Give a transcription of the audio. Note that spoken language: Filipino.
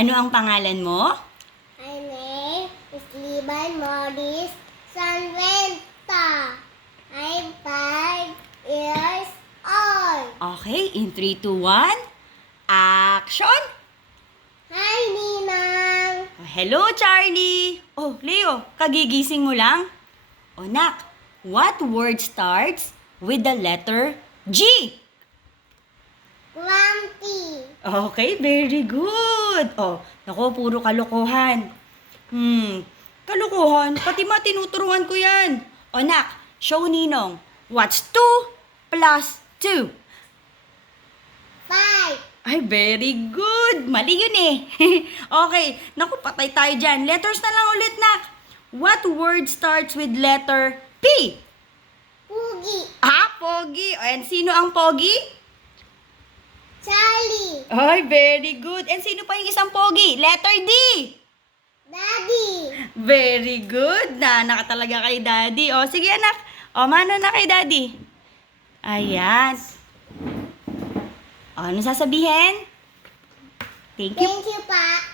Ano ang pangalan mo? My name is Liban Morris Sanventa. I'm 5 years old. Okay, in 3, 2, 1. Action! Hi, Ninang. Hello, Charlie! Oh, Leo, kagigising mo lang? O, nak, what word starts with the letter G? Grumpy. Okay, very good. Oh, naku, puro kalokohan. Kalokohan? Pati tinuturuan ko yan. O, nak, show Ninong. What's 2 plus 2? 5. Ay, very good. Mali yun eh. Okay, naku, patay tayo dyan. Letters na lang ulit, nak. What word starts with letter P? Pugi. Ah, Pogi. And sino ang Pogi? Charlie. Ay, very good. And sino pa yung isang Pogi? Letter D. Daddy. Very good. Naka talaga kay Daddy. O, sige anak. O, mana na kay Daddy. Ayan. O, ano sasabihin? Thank you. Thank you, Pa.